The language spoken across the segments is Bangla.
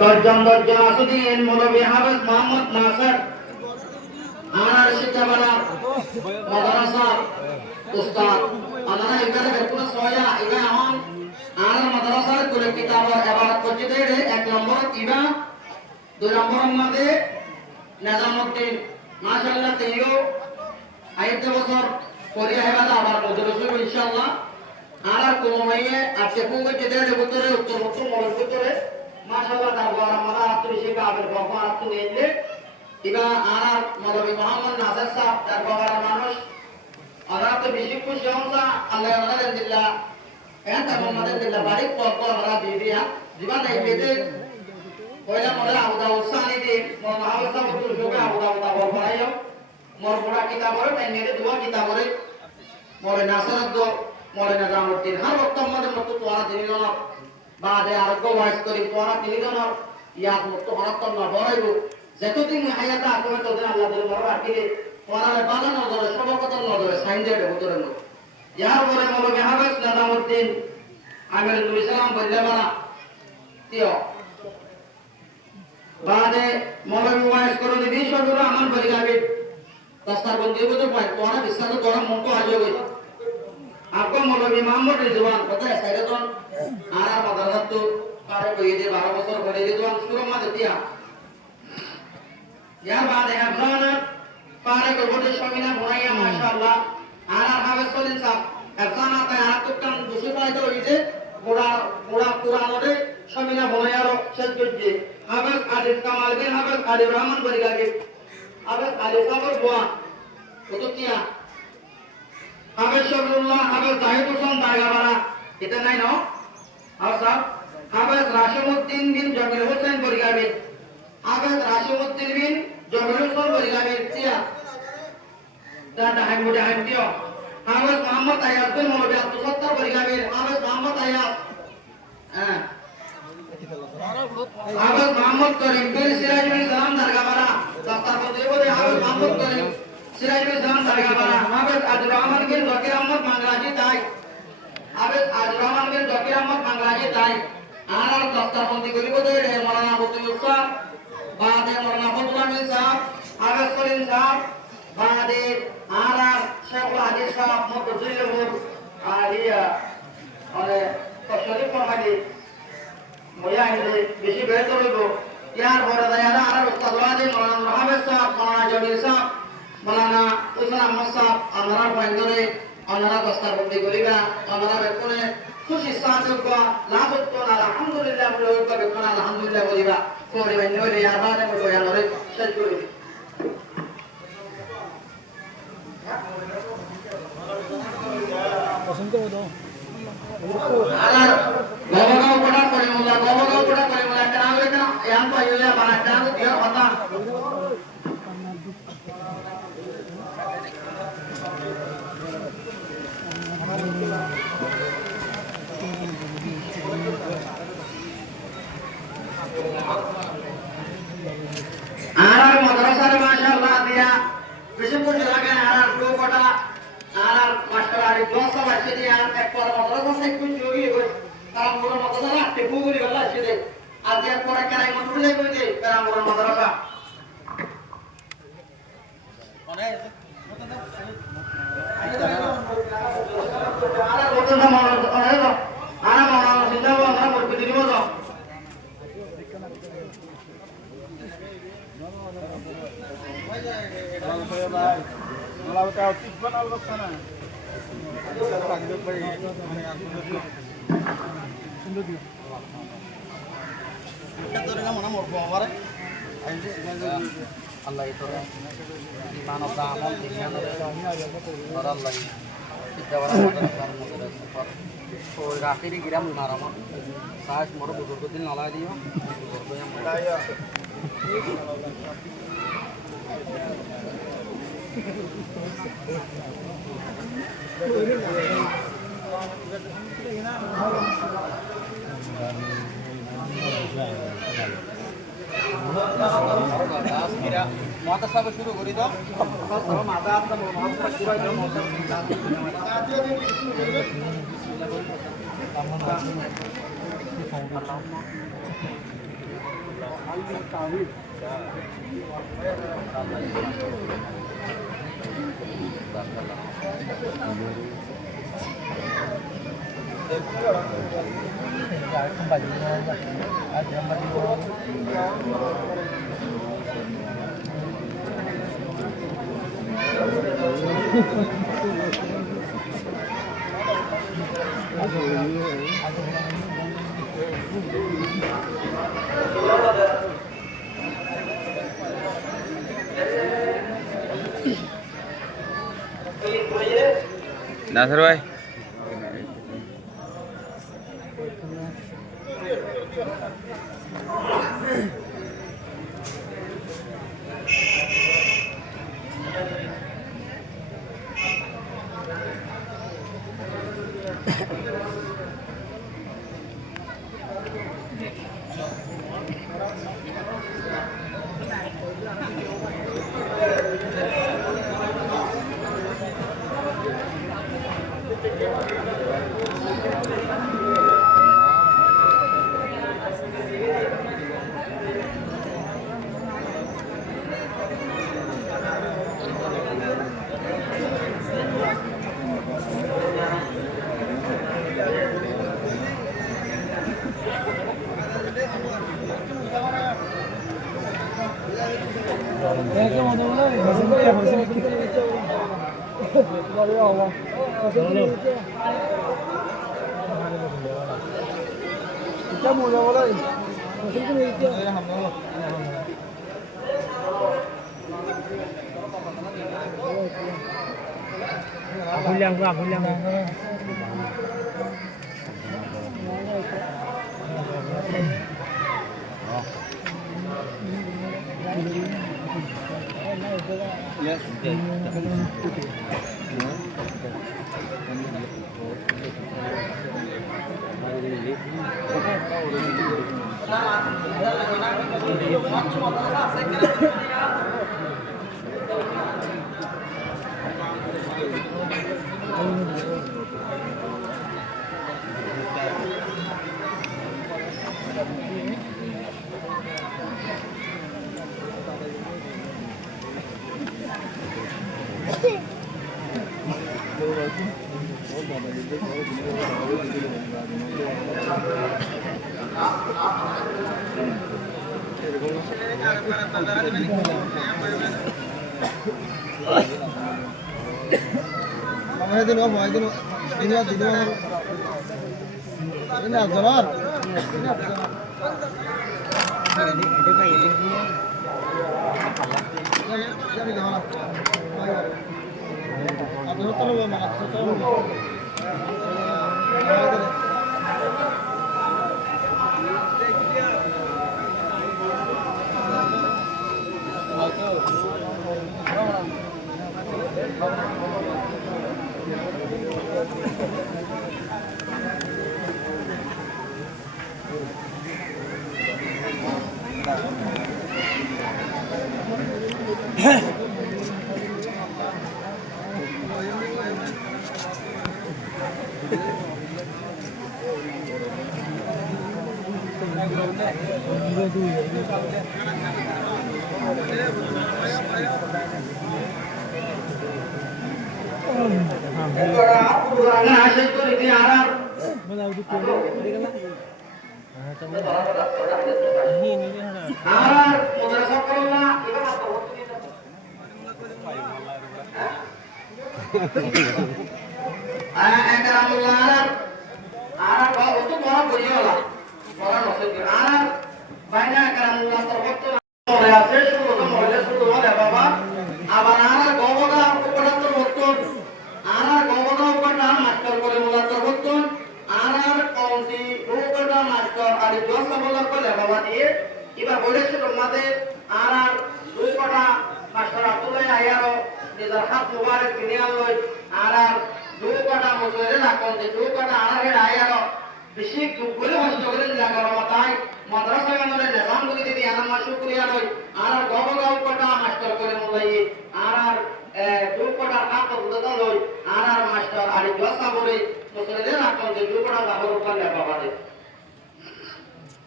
দশজন আসুদ্দিন মৌলভী হাফেজ মোহাম্মদ নাসর আনার শিক্ষাবালা মাদ্রাসা উস্তাদ আনারা এখানে বেকুনা সয়া ইবা এখন আনার মাদ্রাসার কুলে কিতাব ইবাদত করতে এক নম্বর ইবা দুই নম্বর মধ্যে নিজামউদ্দিন মাশাআল্লাহ তেইও আইতে বছর পরে আইবাদা আবার মজলিস ইনশাআল্লাহ আর কোন মাইয়ে আজকে পুরো যেতে ভিতরে উত্তর মনের ভিতরে মাশাআল্লাহ তারপর আমরা আত্মী শিক্ষা আবের বাবা আত্মী নিলে ইবা আর মৌলভী মোহাম্মদ নাসির সাহেব তারপর মানুষ আমরা তো বেশি খুশি হওয়া আল্লাহ আলহামদুলিল্লাহ এটা আমাদের দিল্লা বাড়ি পক্ষ আমরা দিয়ে দিয়া জীবন এই পেতে পয়লা মনে আবুদা উসানি দি মন আবুদা বুতুল যোগে আবুদা বলবাইও মোর বড় কিতাবরে তাই মেরে দুয়া কিতাবরে মোরে নাসরত দো মোরে নিজামউদ্দিন হর ওয়াক্ত আমাদের মত তোরা দিন না বাদে আরোগ্য ওয়াইস করি তোরা তিন জন ইয়াত মুক্ত হরত না বড়াইবো যতদিন হায়াতা তুমি তোদের আল্লাহ দিল বড় আকিরে তোরা বাগানো ধরে সবকত নজরে সাইন দিয়ে ভিতরে নো ইয়ার পরে মৌলভী হাফেজ নিজামউদ্দিন আমির নবী সালাম বল্লাবানা তিও বাদে মৌলভী ওয়াইস করে দিবি সবগুলো আমার বলি যাবে দস্তার বন্দি হতে পারে তোরা বিশ্বাস তোরা মনটো আজ হয়ে आपको मौलवी मोहम्मद रिजवान पता है साइरतन आरा मदरसा तो पारे को ये 12 বছর পরে রিজवान শুরু মধ্যে দিয়া यार बात है अफगान पारे को बड़े शमीना बनाया माशाअल्लाह आरा हाफिज सलीम साहब अफगान आता है हाथ टन दूसरे पाए तो इसे बड़ा पुरानो रे शमीना बनाया रो शेष के हाफिज आदिल कमाल बिन हाफिज आदिल रहमान बरिगा के हाफिज आदिल साबर बुआ वो तो किया हाफिज शबरुल्लाह हाफिज जाहिद हुसैन दागाबारा এটা নাই ন আর স্যার হাফেজ রাশিদউদ্দিন বিন জমিল হোসেন বরিগাবে হাফেজ রাশিদউদ্দিন বিন জমিল হোসেন বরিগাবে তিয়া দাদা হাইমুডে হাইমতিও হাফেজ মোহাম্মদ আয়াত বিন মৌলভী আব্দুল সত্তার বরিগাবে হাফেজ মোহাম্মদ আয়াত হ্যাঁ হাফেজ মোহাম্মদ করিম বিন সিরাজুল ইসলাম দাগাবারা দস্তার বদলে বলে হাফেজ মোহাম্মদ করিম সিরাজুল ইসলাম দাগাবারা হাফেজ আব্দুর রহমান বিন জকির আহমদ মাংরাজি তাই हाफिज आदिल रहमान बिन जकिर अहमद बांग्लाजी ताई आनार दस्तारबंदी करिब दे मौलाना अबुल साहब बादे मौलाना फजल अमीन साहब हाफिज सलीम साहब बादे आनार शेखुल हादीस साहब मुतजिल्लुर आलिया और शरीफ फरमाइले मोया हिंदे बेশি বেহতর হইব यार বড় দায়ারা আর উস্তাদ ওয়াদি মৌলানা হাফিজ সাহেব মৌলানা জমিল সাহেব মৌলানা উসমান আহমদ সাহেব আনার পয়েন্টরে अनरा दस्तारबंदी करिबा अनरा बेकोने खुशी साथक लाभत अल्हम्दुलिल्लाह बोले बेकोने अल्हम्दुलिल्लाह बोलिबा कोरी बन्ने रे यार बारे बोलो यार रे सच करी पसंद तो दो आर गोबगाव कोडा करे मुला नाम लेकर यान तो आइया बना नाम दिया होता आर मदरसा रे माशाअल्लाह दिया बिशेष जगह आर दो कोटा आर मास्टर आरी 200 वर्ष दिया एक पर मदरसा से कुछ जोगी हो तारा मोर मदरसा टेपू गुरी गल्ला छे आज यार पर कराई मन उड़े कोई दे तारा मोर मदरसा अने आर बोतन मन अरे आर मन सिंधा আমরা করতে দিব তো malah tahu tiban alwak sana bisa lanjut lagi kita dengan mana mau bawa re Allah itu iman atau amal dengan orang lagi kita orang तो आखिरी गिरा मारा सास मोर बुजुर्ग दिन नाला दियो बुजुर्ग yang kaya माता सब शुरू करी दो सब माता आपका मोहम्मद पूरा जो मौसम নাসির ভাই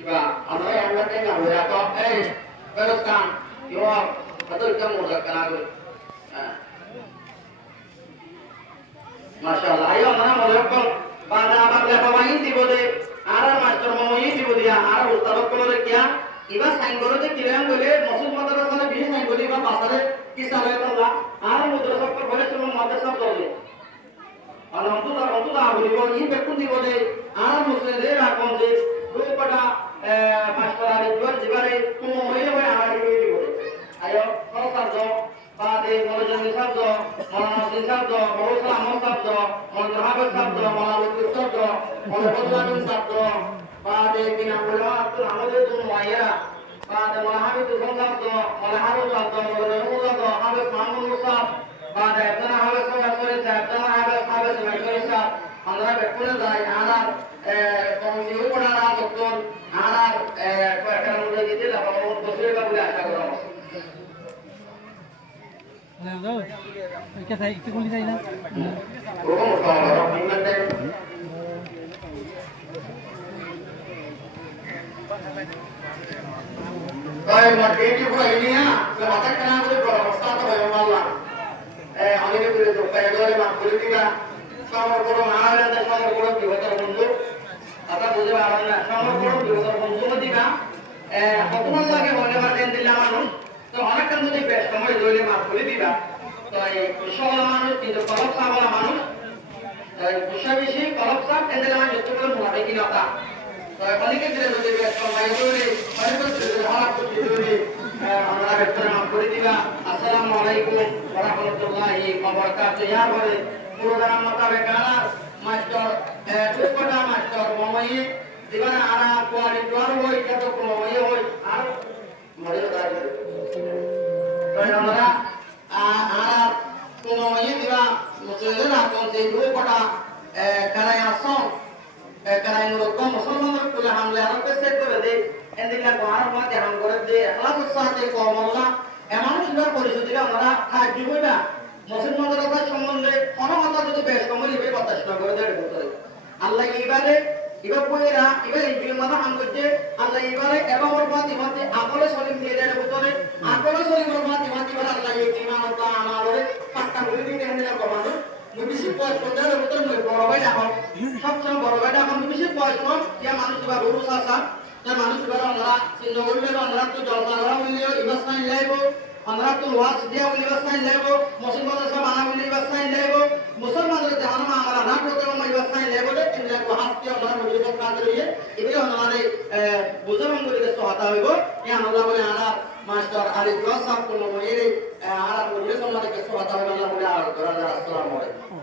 Iba আমরা আমরা কে না হয়ে তো এই বেরস্তান ইও কত কম মোটা কানা করে মাশাআল্লাহ আইও আমরা মনে কর বাদা আবার লেখাবাই দিব দে আর মাস্টার মামই দিব দিয়া আর উস্তাদ কোলে কিয়া ইবা সাইন করে দে কিরাম বলে মসজিদ মাদ্রাসা বিশেষ সাইন করে ইবা বাসারে কি সালে তোলা আর মাদ্রাসা কর বলে তুমি মাদ্রাসা করবে আর অন্তত বলিব ই বেকুন দিব দে আর মুসলিদে রাখুন যে রূপটা মাস্টার আর দুয়ার জিবারে কোন হয়ে হয়ে আর দিব দে আয়ো সরকার বাদে মনোজন শব্দ মনোনসিন শব্দ বহুসলা আমল শব্দ মনোহাবের শব্দ মনোলুকির শব্দ মনোবদলামিন শব্দ বাদে বিনা বলা আব্দুল আমাদের জন্য মাইয়া বাদে মনোহাবিদ শব্দ মনোহাবুল শব্দ মনোরহমুল শব্দ হাবেস মামুল শব্দ বাদে আপনারা হাবেস সরাসরি আপনারা হাবেস মাইকরি শব্দ আমরা বেকুনে যাই আর কমিটিও পড়ারা ডক্টর আর কয়েকটা মধ্যে দিতে যাবো বসে বলে আশা করা क्या था एक कुली था ना काय मटे की पूरा इनिया से बात करना मुझे अवस्था तो है वाला आगे के पूरे तो पैदल में पॉलिटिका समर करो महाराज ने समर करो विभतर बंधु आता बुझे आ रहा है समर करो विभतर बंधु मदिका हुकुमत लागे होने वाले दिन दिला मानो तो অনেক কাজ যদি বেশ সময় ধরে মাফ করে দিবা তো এই কুশলা মানুষ কিন্তু কলপ সাবলা মানুষ এই কুশাবিশি কলপ সাব এদের আমার যতগুলো মনে কি না তো অনেকে দিলে যদি বেশ সময় ধরে অনেক কিছু হাত করে আমরা বেতন মাফ করে দিবা আসসালামু আলাইকুম ওয়া রাহমাতুল্লাহি ওয়া বারাকাতুহু ইয়া বলে প্রোগ্রাম মোতাবেক আর মাস্টার টুকটা মাস্টার মমই দিবানা আরা কোয়ারি দ্বার হই কত কোমই হই আর মরে দাঁড়িয়ে আমরা আর কোনো ইয়ে দিবা মুসলিমরা কোন যে রূপটা কারায় আসন কারায় নরকম মুসলমানদের কোলে হামলে আর কে সেট করে দে এন্দিলা কোয়ার মধ্যে হাম করে দে আল্লাহর সাথে কমল্লা এমন সুন্দর পরিস্থিতি আমরা সাহায্য কইবা মুসলমানদের কথা সম্বন্ধে অনমত যদি বেশ কমলি বে কথা শুনা করে দেয় ভিতরে আল্লাহ এইবারে ইবা কইরা ইবা এই মাথা হাম করছে আল্লাহ এইবারে এবারে বাতি বাতি আকলে সলিম দিয়ে দেয় ভিতরে আকলে সলিম বাতি বাতি বলে আল্লাহ এই ইমান ও আমারে পাঁচটা বলে দিতে হেনে কমানো বেশি পয়সা কোথার ভিতরে নয় বড় ভাই দেখো সবসময় বড় ভাই দেখো বেশি পয়সা ইয়া মানুষ বা গরু সাসা তার মানুষ বা আমরা চিন্তা করলে আমরা তো জলসারা হইলেও ইবা সাইন লাইবো আমরা তো ওয়াজ দিয়া বলিবা সাইন লাইবো মুসলমানদের সব আনা বলিবা সাইন লাইবো মুসলমানদের জাহান মা আমরা না করতে আমরা ইবা সাইন লাইবো দে কিন্তু কো হাসতে আমরা বলিবা কাজ করিয়ে এবে আমাদের বুঝাবন করে তো হতা হইব এই আল্লাহ বলে আরা মাস্টার আলী দোয়া সাহেব কোন এই আরা বলিবা আমাদের কাছে হতা হবে আল্লাহ বলে আর আসসালামু আলাইকুম